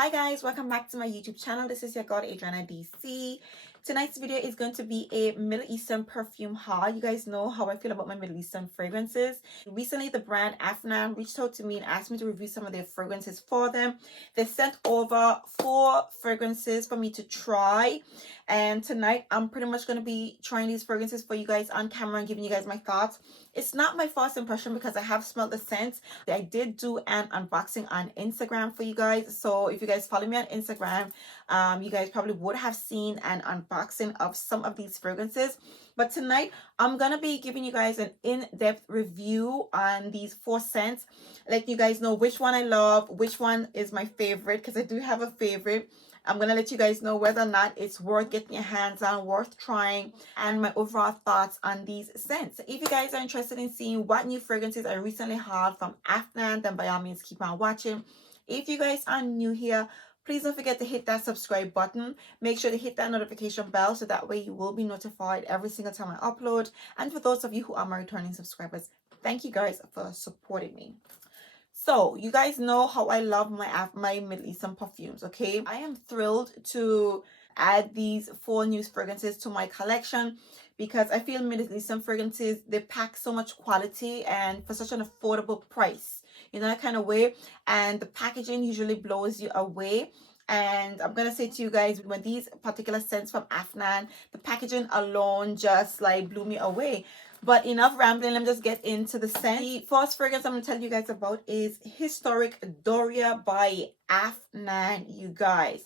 Hi guys, welcome back to my YouTube channel. This is your girl AdriennaDC. Tonight's video is going to be a Middle Eastern perfume haul. You guys know how I feel about my Middle Eastern fragrances. Recently, the brand Afnan reached out to me and asked me to review some of their fragrances for them. They sent over 4 fragrances for me to try. And tonight, I'm pretty much going to be trying these fragrances for you guys on camera and giving you guys my thoughts. It's not my first impression because I have smelled the scent. I did do an unboxing on Instagram for you guys. So if you guys follow me on Instagram, you guys probably would have seen an unboxing of some of these fragrances. But tonight, I'm going to be giving you guys an in-depth review on these 4 scents. Let you guys know which one I love, which one is my favorite, because I do have a favorite. I'm going to let you guys know whether or not it's worth getting your hands on, worth trying, and my overall thoughts on these scents. If you guys are interested in seeing what new fragrances I recently hauled from Afnan, then by all means keep on watching. If you guys are new here, please don't forget to hit that subscribe button. Make sure to hit that notification bell so that way you will be notified every single time I upload. And for those of you who are my returning subscribers, thank you guys for supporting me. So you guys know how I love my Middle Eastern perfumes, okay? I am thrilled to add these 4 new fragrances to my collection because I feel Middle Eastern fragrances, they pack so much quality and for such an affordable price, you know, that kind of way. And the packaging usually blows you away. And I'm gonna say to you guys, when these particular scents from Afnan, the packaging alone just like blew me away. But enough rambling, let me just get into the scent. The first fragrance I'm going to tell you guys about is Historic Doria by Afnan, you guys.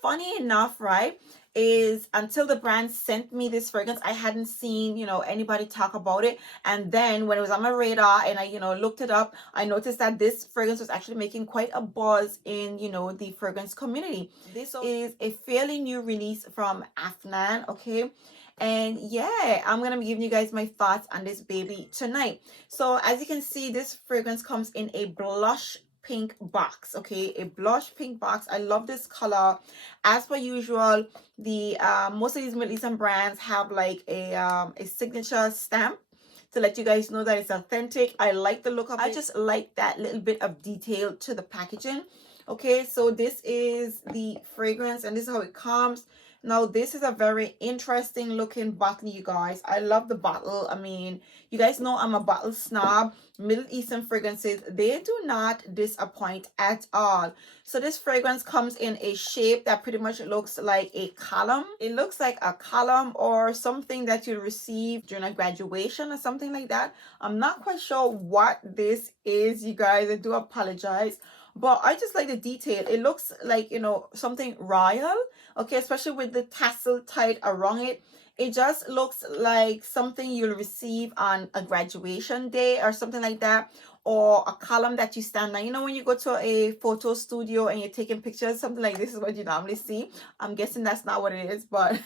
Funny enough, right, is until the brand sent me this fragrance, I hadn't seen, you know, anybody talk about it. And then when it was on my radar and I, you know, looked it up, I noticed that this fragrance was actually making quite a buzz in, you know, the fragrance community. This is a fairly new release from Afnan, okay? And yeah, I'm gonna be giving you guys my thoughts on this baby tonight. So as you can see, this fragrance comes in a blush pink box, okay? A blush pink box. I love this color. As per usual, the most of these Middle Eastern brands have like a signature stamp to let you guys know that it's authentic. I like the look of it. I just like that little bit of detail to the packaging. Okay, so this is the fragrance and this is how it comes. Now, this is a very interesting looking bottle, you guys. I love the bottle. I mean, you guys know I'm a bottle snob. Middle Eastern fragrances, they do not disappoint at all. So this fragrance comes in a shape that pretty much looks like a column. It looks like a column or something that you receive during a graduation or something like that. I'm not quite sure what this is, you guys. I do apologize. But I just like the detail. It looks like, you know, something royal, okay, especially with the tassel tied around it. It just looks like something you'll receive on a graduation day or something like that, or a column that you stand on. You know, when you go to a photo studio and you're taking pictures, something like this is what you normally see. I'm guessing that's not what it is, but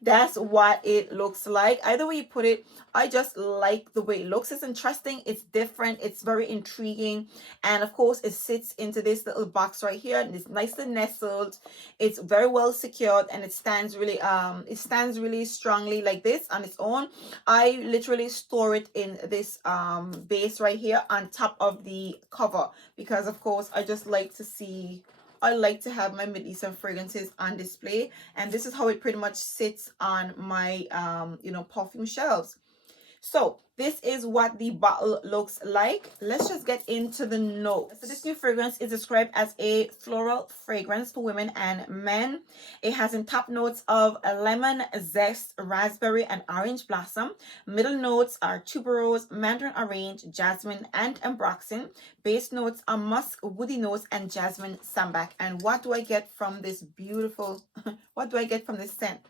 that's what it looks like. Either way you put it, I just like the way it looks. It's interesting, it's different, it's very intriguing, and of course it sits into this little box right here and it's nicely nestled. It's very well secured and it stands really strongly like this on its own. I literally store it in this base right here on top of the cover because of course I just like to see, I like to have my Middle Eastern fragrances on display, and this is how it pretty much sits on my you know, perfume shelves. So this is what the bottle looks like. Let's just get into the notes. So this new fragrance is described as a floral fragrance for women and men. It has in top notes of a lemon, zest, raspberry, and orange blossom. Middle notes are tuberose, mandarin orange, jasmine, and ambroxan. Base notes are musk, woody notes, and jasmine sambac. And what do I get from this beautiful, what do I get from this scent?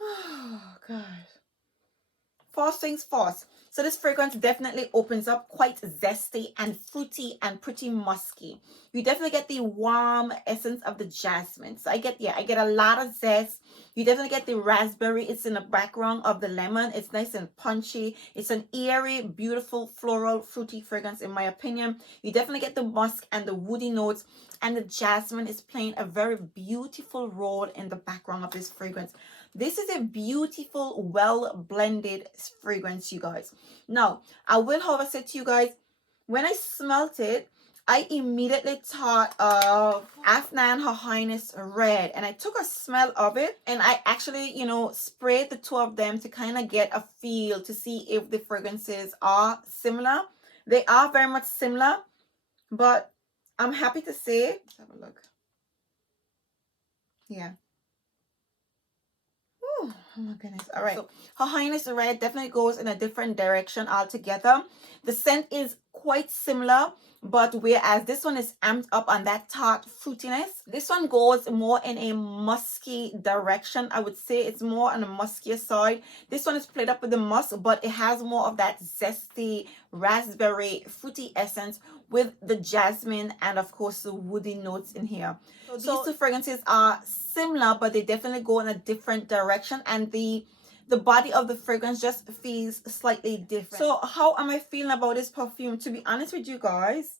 Oh, God. First things first. So this fragrance definitely opens up quite zesty and fruity and pretty musky. You definitely get the warm essence of the jasmine. So I get a lot of zest. You definitely get the raspberry. It's in the background of the lemon. It's nice and punchy. It's an airy, beautiful, floral, fruity fragrance in my opinion. You definitely get the musk and the woody notes. And the jasmine is playing a very beautiful role in the background of this fragrance. This is a beautiful, well-blended fragrance, you guys. Now, I will, however, say to you guys, when I smelt it, I immediately thought of Afnan Her Highness Red, and I took a smell of it, and I actually, you know, sprayed the two of them to kind of get a feel to see if the fragrances are similar. They are very much similar, but I'm happy to say, let's have a look. Yeah. Oh my goodness. All right. So Her Highness Red definitely goes in a different direction altogether. The scent is quite similar, but whereas this one is amped up on that tart fruitiness, this one goes more in a musky direction. I would say it's more on the muskier side. This one is played up with the musk, but it has more of that zesty raspberry fruity essence with the jasmine and of course the woody notes in here. So these two fragrances are similar, but they definitely go in a different direction, and the body of the fragrance just feels slightly different. So how am I feeling about this perfume? To be honest with you guys,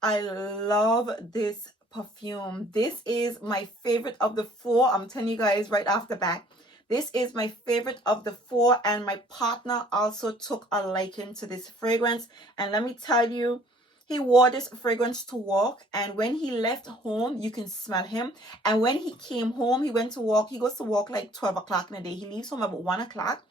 I love this perfume. This is my favorite of the four. I'm telling you guys right off the bat, this is my favorite of the four, and my partner also took a liking to this fragrance. And let me tell you, he wore this fragrance to work, and when he left home, you can smell him. And when he came home, he went to work. He goes to work like 12 o'clock in the day. He leaves home about 1 o'clock,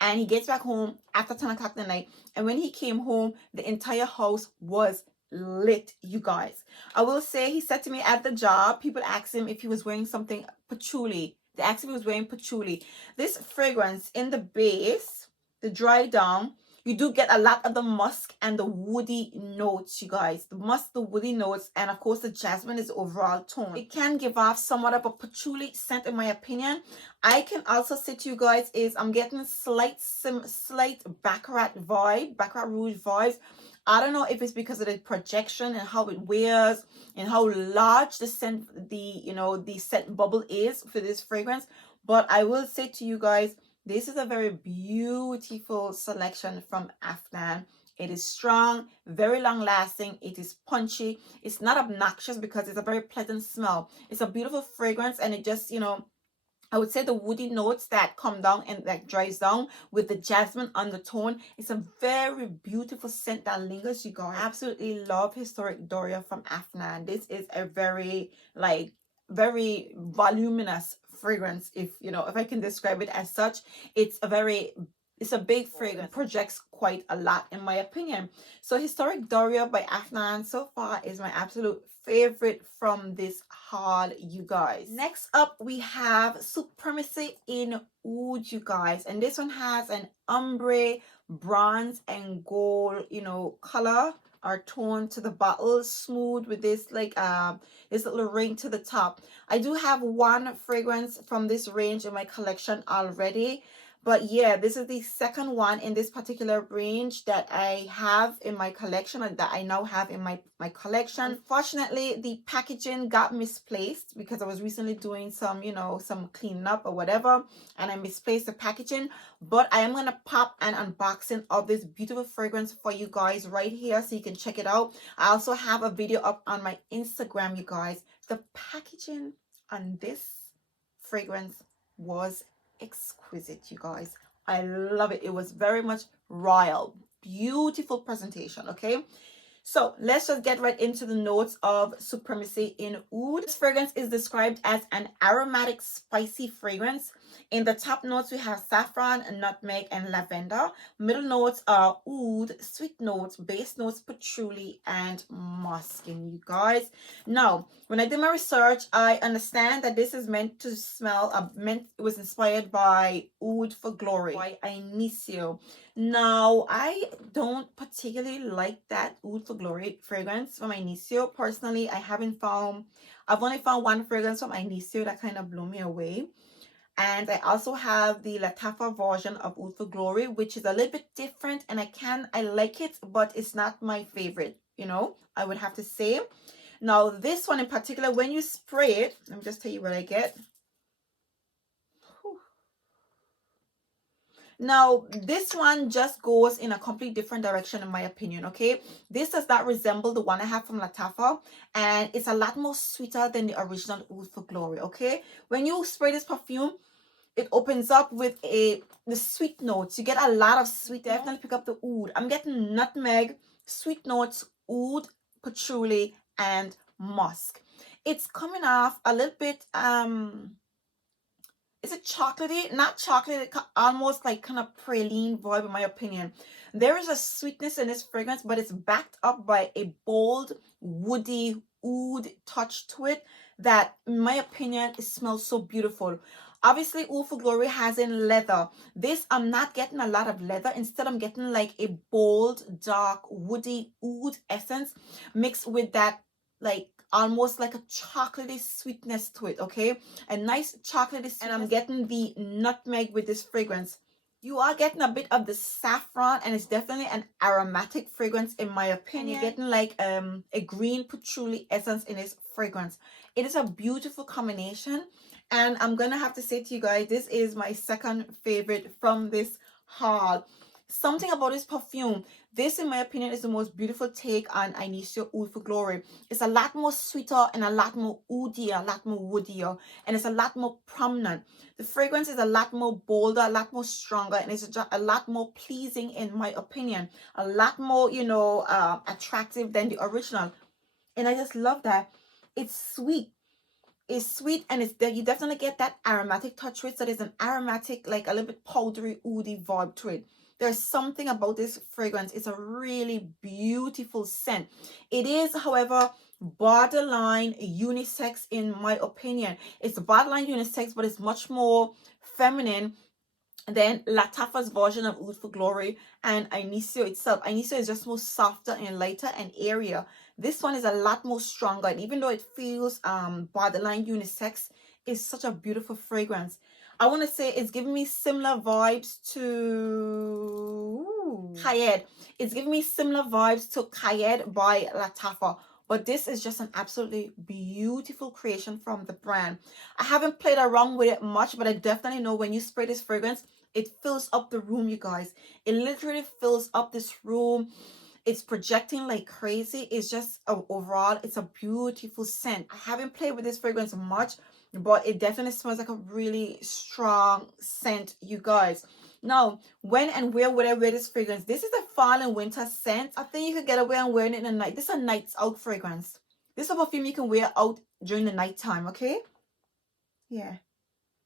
and he gets back home after 10 o'clock in the night. And when he came home, the entire house was lit, you guys. I will say, he said to me at the job, people asked him if he was wearing something patchouli. They asked if he was wearing patchouli. This fragrance in the base, the dry down, you do get a lot of the musk and the woody notes, you guys. The musk, the woody notes, and of course the jasmine is the overall tone. It can give off somewhat of a patchouli scent in my opinion. I can also say to you guys is I'm getting slight Baccarat vibe, Baccarat Rouge vibes. I don't know if it's because of the projection and how it wears and how large the scent, the scent bubble is for this fragrance. But I will say to you guys, this is a very beautiful selection from Afnan. It is strong, very long lasting. It is punchy. It's not obnoxious because it's a very pleasant smell. It's a beautiful fragrance, and it just, I would say the woody notes that come down and that dries down with the jasmine undertone. It's a very beautiful scent that lingers, you guys. I absolutely love Historic Doria from Afnan. This is a very, very voluminous fragrance, if I can describe it as such. It's a big fragrance. It projects quite a lot in my opinion. So Historic Doria by Afnan so far is my absolute favorite from this haul, you guys. Next up we have Supremacy In Oud, you guys, and this one has an ombre, bronze and gold color or tone to the bottle, smooth with this this little ring to the top. I do have one fragrance from this range in my collection already, but yeah, this is the second one in this particular range that I have in my collection, and that I now have in my collection. Unfortunately, the packaging got misplaced because I was recently doing some, some cleaning up or whatever, and I misplaced the packaging. But I am going to pop an unboxing of this beautiful fragrance for you guys right here so you can check it out. I also have a video up on my Instagram, you guys. The packaging on this fragrance was exquisite, you guys. I love it. It was very much royal, beautiful presentation. Okay, so let's just get right into the notes of Supremacy In Oud. This fragrance is described as an aromatic spicy fragrance. In the top notes we have saffron, nutmeg and lavender. Middle notes are oud, sweet notes, base notes patchouli and musk, you guys. Now when I did my research, I understand that this is meant to smell it was inspired by Oud for Glory by Inicio. Now I don't particularly like that Oud for Glory fragrance from Inicio. Personally, I've only found one fragrance from Inicio that kind of blew me away. And I also have the Latafa version of Oud for Glory, which is a little bit different, and I like it, but it's not my favorite, I would have to say. Now this one in particular, when you spray it, let me just tell you what I get. Now this one just goes in a completely different direction in my opinion. Okay, this does not resemble the one I have from Latafa, and it's a lot more sweeter than the original Oud for Glory. Okay, when you spray this perfume, it opens up with the sweet notes. You get a lot of sweet. Definitely pick up the oud. I'm getting nutmeg, sweet notes, oud, patchouli, and musk. It's coming off a little bit, is it chocolatey? Not chocolatey, almost like kind of praline vibe in my opinion. There is a sweetness in this fragrance, but it's backed up by a bold, woody, oud touch to it that, in my opinion, it smells so beautiful. Obviously, Oud for Glory has in leather. This, I'm not getting a lot of leather. Instead, I'm getting like a bold, dark, woody oud essence mixed with that, like, almost like a chocolatey sweetness to it, okay? A nice chocolatey sweetness. And I'm getting the nutmeg with this fragrance. You are getting a bit of the saffron, and it's definitely an aromatic fragrance in my opinion. And you're getting like a green patchouli essence in this fragrance. It is a beautiful combination, and I'm gonna have to say to you guys, this is my second favorite from this haul. Something about this perfume, this in my opinion is the most beautiful take on Initio Oud for Glory. It's a lot more sweeter and a lot more oudier, a lot more woodier, and it's a lot more prominent. The fragrance is a lot more bolder, a lot more stronger, and it's just a lot more pleasing in my opinion. A lot more, you know, attractive than the original. And I just love that. It's sweet. It's sweet, and it's there. You definitely get that aromatic touch to it. So there's an aromatic, like a little bit powdery, oudy vibe to it. There's something about this fragrance. It's a really beautiful scent. It is, however, borderline unisex in my opinion. It's borderline unisex, but it's much more feminine than Lattafa's version of Oud for Glory and Initio itself. Initio is just more softer and lighter and airier. This one is a lot more stronger, and even though it feels borderline unisex, it's such a beautiful fragrance. I want to say it's giving me similar vibes to Kayed. It's giving me similar vibes to Kayed by Lattafa. But this is just an absolutely beautiful creation from the brand. I haven't played around with it much, but I definitely know when you spray this fragrance, it fills up the room, you guys. It literally fills up this room. It's projecting like crazy. It's just, overall, it's a beautiful scent. I haven't played with this fragrance much, but it definitely smells like a really strong scent, you guys. Now, when and where would I wear this fragrance? This is a fall and winter scent. I think you could get away and wearing it in the night. This is a nights out fragrance. This is a perfume you can wear out during the night time, okay? Yeah.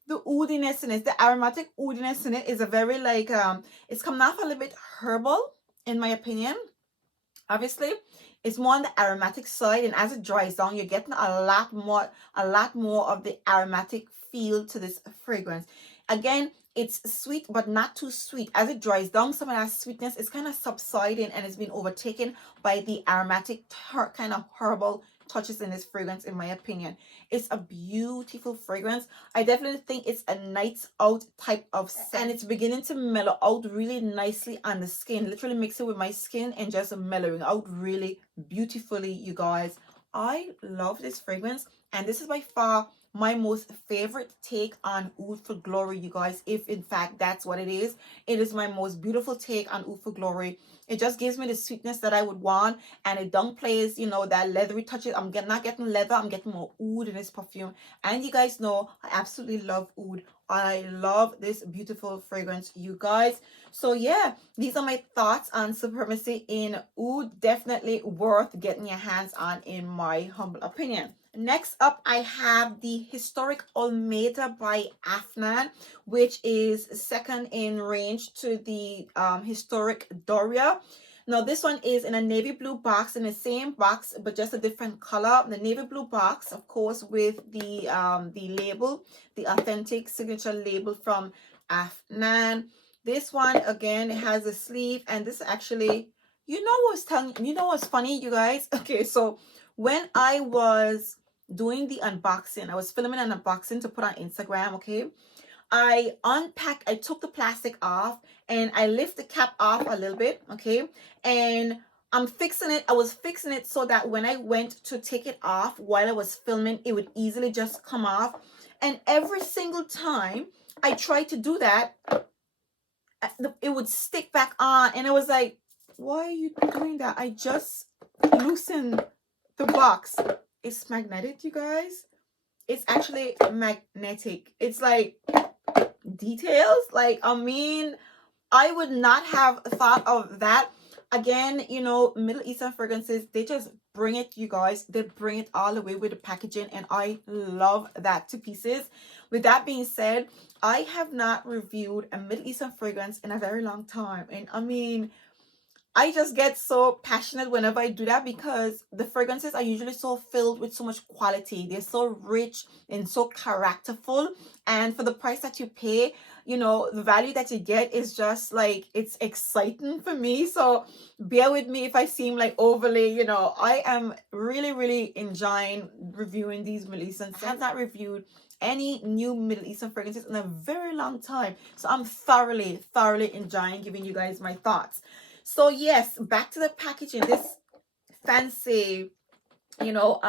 The oudiness in it, the aromatic oudiness in it is a very like, it's coming off a little bit herbal, in my opinion. Obviously, it's more on the aromatic side, and as it dries down, you're getting a lot more of the aromatic feel to this fragrance. Again, it's sweet, but not too sweet. As it dries down, some of that sweetness is kind of subsiding, and it's been overtaken by the aromatic kind of herbal touches in this fragrance, in my opinion. It's a beautiful fragrance. I definitely think it's a nights out type of scent, and it's beginning to mellow out really nicely on the skin. Literally mix it with my skin and just mellowing out really beautifully, you guys. I love this fragrance, and this is by far my most favorite take on Oud for Glory, you guys. If in fact that's what it is my most beautiful take on Oud for Glory. It just gives me the sweetness that I would want, and it downplays, you know, that leathery touches. I'm not getting leather, I'm getting more oud in this perfume. And you guys know I absolutely love oud. I love this beautiful fragrance, you guys. So yeah, these are my thoughts on Supremacy in Oud. Definitely worth getting your hands on, in my humble opinion. Next up, I have the historic Olmeda by Afnan, which is second in range to the historic Doria. Now, this one is in a navy blue box, in the same box, but just a different color. The navy blue box, of course, with the label, the authentic signature label from Afnan. This one, again, it has a sleeve, and this actually, you know what's funny, you guys? Okay, so when I was doing the unboxing, I was filming an unboxing to put on Instagram, okay? I took the plastic off, and I lift the cap off a little bit, okay? And I was fixing it so that when I went to take it off while I was filming, it would easily just come off. And every single time I tried to do that, it would stick back on, and I was like, why are you doing that? I just loosened the box. It's magnetic, you guys. It's actually magnetic. It's like details. Like, I mean, I would not have thought of that. Again, you know, Middle Eastern fragrances, they just bring it, you guys. They bring it all the way with the packaging, and I love that to pieces. With that being said, I have not reviewed a Middle Eastern fragrance in a very long time. And I mean, I just get so passionate whenever I do that, because the fragrances are usually so filled with so much quality. They're so rich and so characterful. And for the price that you pay, you know, the value that you get is just like, it's exciting for me. So bear with me if I seem like overly, you know, I am really, really enjoying reviewing these Middle Eastern. I have not reviewed any new Middle Eastern fragrances in a very long time. So I'm thoroughly, thoroughly enjoying giving you guys my thoughts. So yes, back to the packaging. This fancy, you know,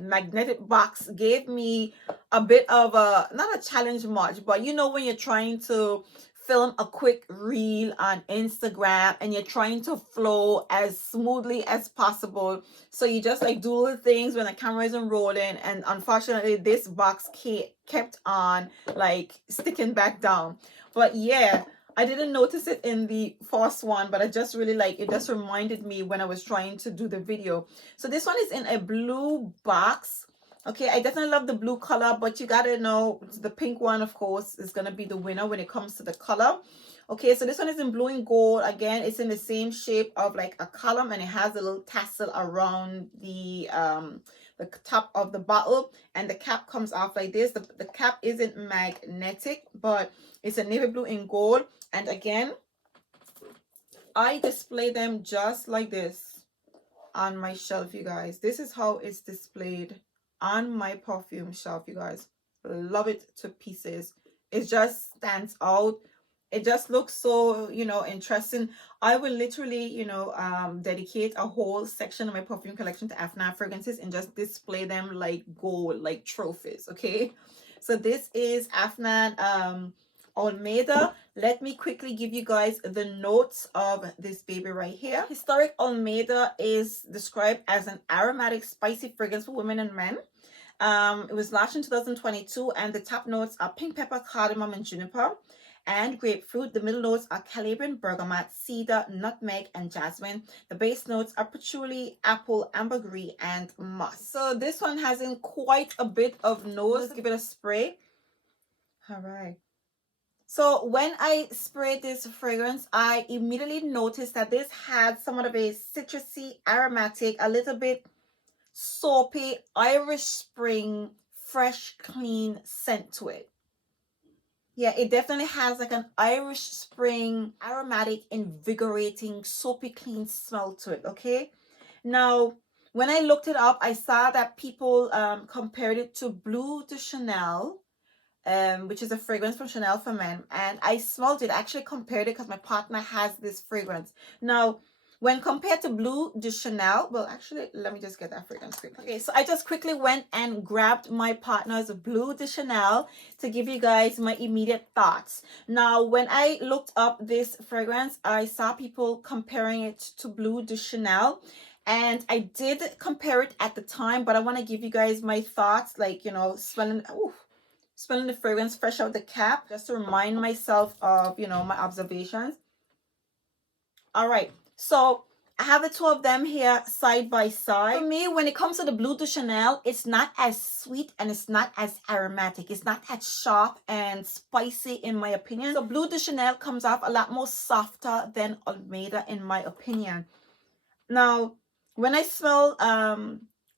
magnetic box gave me a bit of a, not a challenge much, but you know, when you're trying to film a quick reel on Instagram and you're trying to flow as smoothly as possible, so you just like do little things when the camera isn't rolling, and unfortunately this box kept on like sticking back down. But yeah, I didn't notice it in the first one, but I just really like it. Just reminded me when I was trying to do the video. So this one is in a blue box. Okay, I definitely love the blue color, but you gotta know the pink one, of course, is gonna be the winner when it comes to the color. Okay, so this one is in blue and gold. Again, it's in the same shape of like a column, and it has a little tassel around the top of the bottle, and the cap comes off like this. The cap isn't magnetic, but it's a navy blue and gold. And again, I display them just like this on my shelf, you guys. This is how it's displayed on my perfume shelf, you guys. Love it to pieces. It just stands out. It just looks so, you know, interesting. I will literally, you know, dedicate a whole section of my perfume collection to Afnan fragrances and just display them like gold, like trophies. Okay, so this is Afnan Olmeda. Let me quickly give you guys the notes of this baby right here. Historic Olmeda is described as an aromatic spicy fragrance for women and men. It was launched in 2022, and the top notes are pink pepper, cardamom, and juniper, and grapefruit. The middle notes are calabrian, bergamot, cedar, nutmeg, and jasmine. The base notes are patchouli, apple, ambergris, and musk. So this one has in quite a bit of notes. Let's give it a spray. All right. So when I sprayed this fragrance, I immediately noticed that this had somewhat of a citrusy, aromatic, a little bit soapy, Irish Spring, fresh, clean scent to it. Yeah, it definitely has like an Irish Spring, aromatic, invigorating, soapy, clean smell to it, okay? Now, when I looked it up, I saw that people compared it to Bleu de Chanel, which is a fragrance from Chanel for men, and I smelled it. I actually compared it because my partner has this fragrance. Now, when compared to Bleu de Chanel, well, actually, let me just get that fragrance quickly. Okay, so I just quickly went and grabbed my partner's Bleu de Chanel to give you guys my immediate thoughts. Now, when I looked up this fragrance, I saw people comparing it to Bleu de Chanel, and I did compare it at the time, but I want to give you guys my thoughts, like, you know, smelling the fragrance fresh out the cap, just to remind myself of, you know, my observations. All right, so I have the two of them here side by side. For me, when it comes to the Bleu de Chanel, it's not as sweet and it's not as aromatic. It's not as sharp and spicy, in my opinion. So Bleu de Chanel comes off a lot more softer than Olmeda, in my opinion. Now, when I smell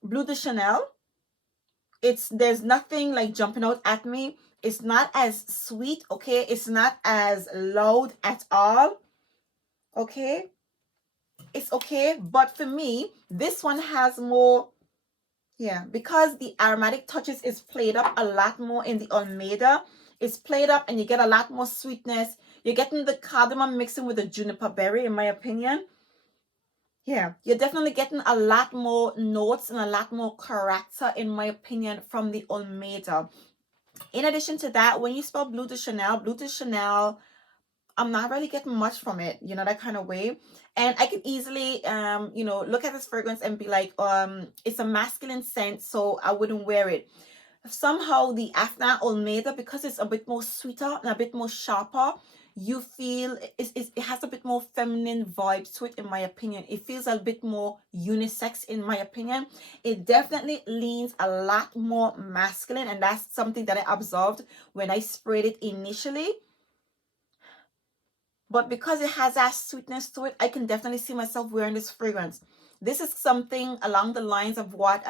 Bleu de Chanel, there's nothing like jumping out at me. It's not as sweet, okay? It's not as loud at all, okay? It's okay, but for me, this one has more, yeah, because the aromatic touches is played up a lot more in the Olmeda. It's played up and you get a lot more sweetness. You're getting the cardamom mixing with the juniper berry, in my opinion. Yeah, you're definitely getting a lot more notes and a lot more character, in my opinion, from the Olmeda. In addition to that, when you spell Bleu de Chanel, I'm not really getting much from it, you know, that kind of way. And I could easily, you know, look at this fragrance and be like, it's a masculine scent, so I wouldn't wear it. Somehow the Afnan Olmeda, because it's a bit more sweeter and a bit more sharper, you feel it has a bit more feminine vibes to it, in my opinion. It feels a bit more unisex, in my opinion. It definitely leans a lot more masculine, and that's something that I observed when I sprayed it initially. But because it has that sweetness to it, I can definitely see myself wearing this fragrance. This is something along the lines of what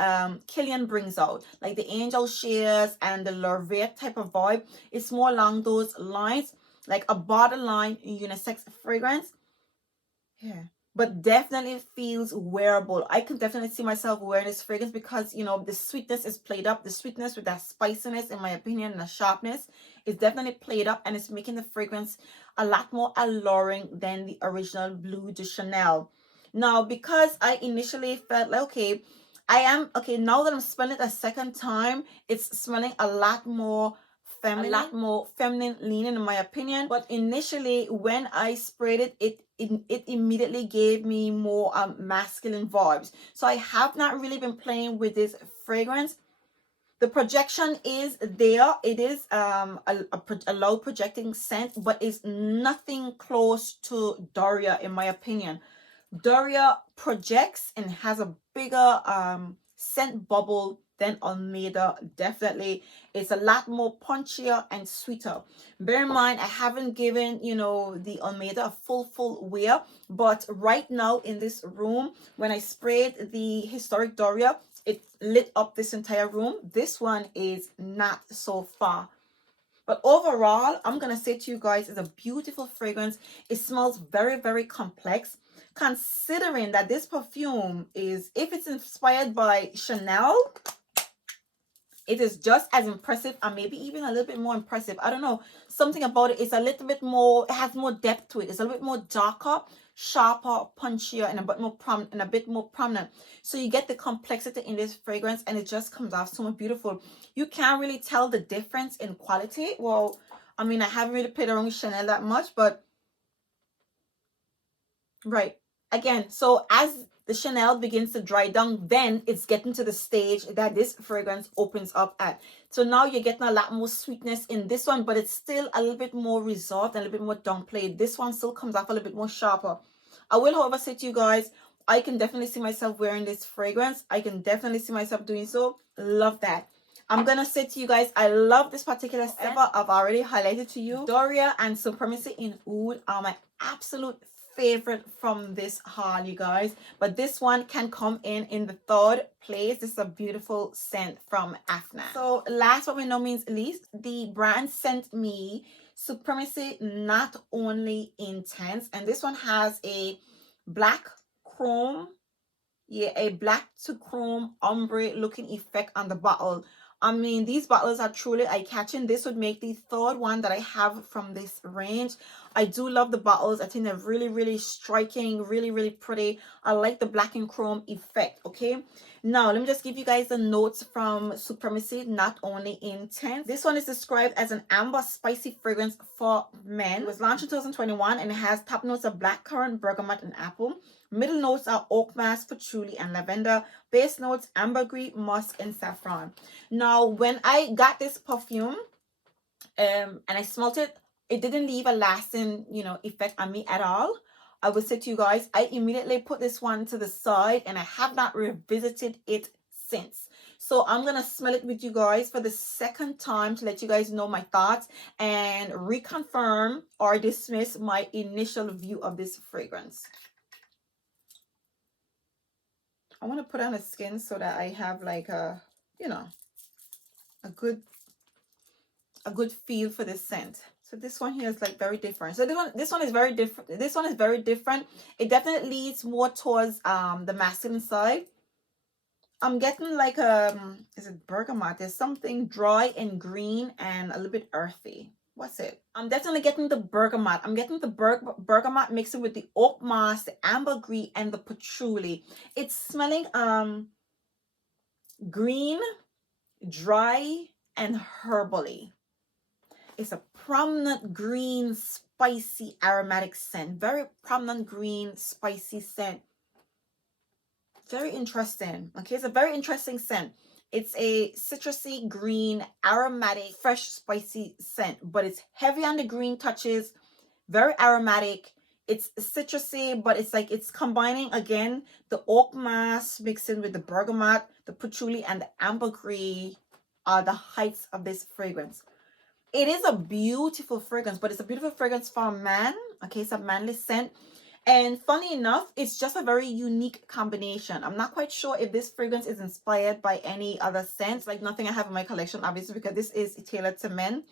Killian brings out, like the Angel Shears and the Lorvet type of vibe. It's more along those lines, like a borderline unisex fragrance. Yeah, but definitely feels wearable. I can definitely see myself wearing this fragrance because, you know, the sweetness is played up. The sweetness with that spiciness, in my opinion, and the sharpness is definitely played up, and it's making the fragrance a lot more alluring than the original Bleu de Chanel. Now, because I initially felt like, okay, I am, okay, now that I'm smelling it a second time, it's smelling a lot more feminine, a lot more feminine leaning, in my opinion. But initially, when I sprayed it, it immediately gave me more masculine vibes. So I have not really been playing with this fragrance. The projection is there. It is a low projecting scent, but it's nothing close to Doria, in my opinion. Doria projects and has a bigger scent bubble than Olmeda. Definitely, it's a lot more punchier and sweeter. Bear in mind, I haven't given, you know, the Olmeda a full wear, but right now in this room, when I sprayed the historic Doria, it lit up this entire room. This one is not so far. But overall, I'm gonna say to you guys, it's a beautiful fragrance. It smells very complex, considering that this perfume is, if it's inspired by Chanel, it is just as impressive, and maybe even a little bit more impressive. I don't know, something about it is a little bit more, it has more depth to it. It's a little bit more darker, sharper, punchier, and a bit more prominent. So you get the complexity in this fragrance, and it just comes off so much beautiful. You can't really tell the difference in quality. Well, I mean, I haven't really played around with Chanel that much, but right, again, so as the Chanel begins to dry down, then it's getting to the stage that this fragrance opens up at. So now you're getting a lot more sweetness in this one, but it's still a little bit more resolved and a little bit more downplayed. This one still comes off a little bit more sharper. I will, however, say to you guys, I can definitely see myself wearing this fragrance. I can definitely see myself doing so. Love that. I'm gonna say to you guys, I love this particular scent. I've already highlighted to you. Doria and Supremacy in Oud are my absolute favorite from this haul, you guys. But this one can come in the third place. This is a beautiful scent from Afnan. So last but by no means least, the brand sent me Supremacy Not Only Intense, and this one has a black chrome, yeah, a black to chrome ombre looking effect on the bottle. I mean, these bottles are truly eye-catching. This would make the third one that I have from this range. I do love the bottles. I think they're really striking, really pretty. I like the black and chrome effect. Okay, now let me just give you guys the notes from Supremacy Not Only Intense. This one is described as an amber spicy fragrance for men. It was launched in 2021, and it has top notes of blackcurrant, bergamot, and apple. Middle notes are oak mask, patchouli, and lavender. Base notes ambergris, musk, and saffron. Now, when I got this perfume and I smelled it, it didn't leave a lasting, you know, effect on me at all. I would say to you guys, I immediately put this one to the side, and I have not revisited it since. So I'm gonna smell it with you guys for the second time to let you guys know my thoughts and reconfirm or dismiss my initial view of this fragrance. I want to put on a skin so that I have like a, you know, a good feel for this scent. So this one here is like very different. So this one is very different. This one is very different. It definitely leads more towards the masculine side. I'm getting like is it bergamot? There's something dry and green and a little bit earthy. What's it? I'm definitely getting the bergamot. I'm getting the bergamot mixing with the oak moss, the ambergris, and the patchouli. It's smelling green, dry, and herbally. It's a prominent green, spicy, aromatic scent. Very prominent green, spicy scent. Very interesting. Okay, it's a very interesting scent. It's a citrusy, green, aromatic, fresh, spicy scent, but it's heavy on the green touches, Very aromatic. It's citrusy, but it's like it's combining again the oak mass mixed in with the bergamot, the patchouli, and the ambergris are the heights of this fragrance. It is a beautiful fragrance, but it's a beautiful fragrance for a man. Okay, it's a manly scent. And funny enough, it's just a very unique combination. I'm not quite sure if this fragrance is inspired by any other scents, like nothing I have in my collection, obviously, because this is tailored to men.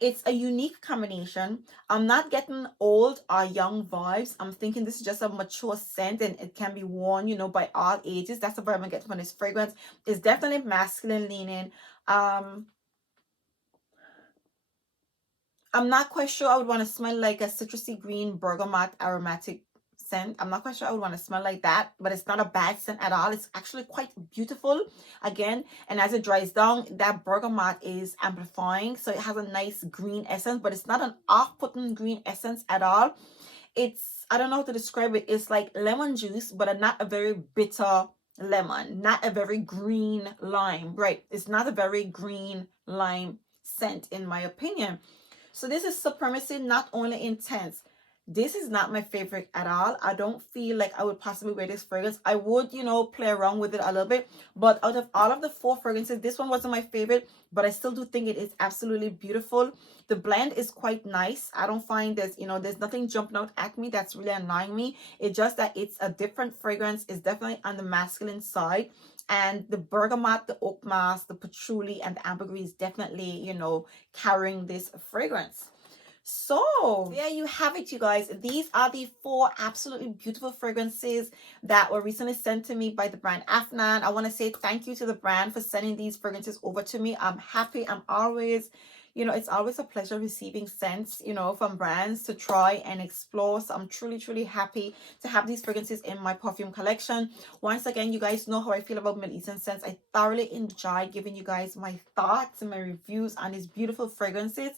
It's a unique combination. I'm not getting old or young vibes. I'm thinking this is just a mature scent and it can be worn, you know, by all ages. That's the vibe I'm getting from this fragrance. It's definitely masculine leaning. I'm not quite sure I would want to smell like a citrusy green bergamot aromatic scent. I'm not quite sure I would want to smell like that, but it's not a bad scent at all. It's actually quite beautiful again. And as it dries down, that bergamot is amplifying. So it has a nice green essence, but it's not an off-putting green essence at all. It's, I don't know how to describe it. It's like lemon juice, but not a very bitter lemon, not a very green lime, right? It's not a very green lime scent in my opinion. So this is Supremacy Not Only Intense. This is not my favorite at all. I don't feel like I would possibly wear this fragrance. I would, you know, play around with it a little bit. But out of all of the 4 fragrances, this one wasn't my favorite. But I still do think it is absolutely beautiful. The blend is quite nice. I don't find there's, you know, there's nothing jumping out at me that's really annoying me. It's just that it's a different fragrance. It's definitely on the masculine side. And the bergamot, the oak mass, the patchouli, and the ambergris is definitely, you know, carrying this fragrance. So there you have it, you guys. These are the 4 absolutely beautiful fragrances that were recently sent to me by the brand Afnan. I want to say thank you to the brand for sending these fragrances over to me. I'm happy. I'm always, you know, it's always a pleasure receiving scents, you know, from brands to try and explore. So I'm truly, truly happy to have these fragrances in my perfume collection. Once again, you guys know how I feel about Middle Eastern scents. I thoroughly enjoy giving you guys my thoughts and my reviews on these beautiful fragrances.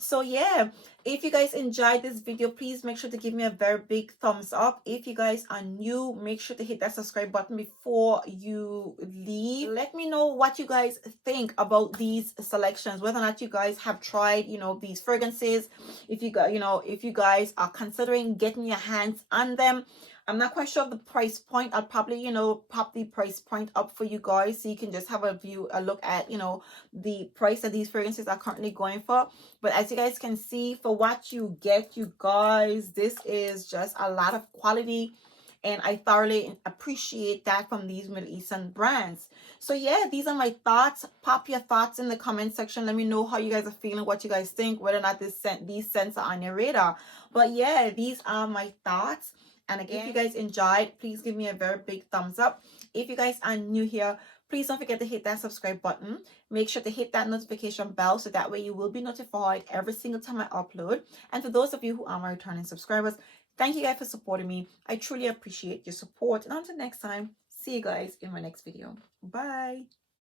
So yeah, if you guys enjoyed this video, please make sure to give me a very big thumbs up. If you guys are new, make sure to hit that subscribe button before you leave. Let me know what you guys think about these selections, whether or not you guys have tried, you know, these fragrances. If you got, you know, if you guys are considering getting your hands on them. I'm not quite sure of the price point. I'll probably, you know, pop the price point up for you guys so you can just have a look at, you know, the price that these fragrances are currently going for. But as you guys can see, for what you get, you guys, this is just a lot of quality. And I thoroughly appreciate that from these Middle Eastern brands. So yeah, these are my thoughts. Pop your thoughts in the comment section. Let me know how you guys are feeling, what you guys think, whether or not these scents are on your radar. But yeah, these are my thoughts. And again, if you guys enjoyed, please give me a very big thumbs up. If you guys are new here, please don't forget to hit that subscribe button. Make sure to hit that notification bell so that way you will be notified every single time I upload. And for those of you who are my returning subscribers, thank you guys for supporting me. I truly appreciate your support. And until next time, see you guys in my next video. Bye.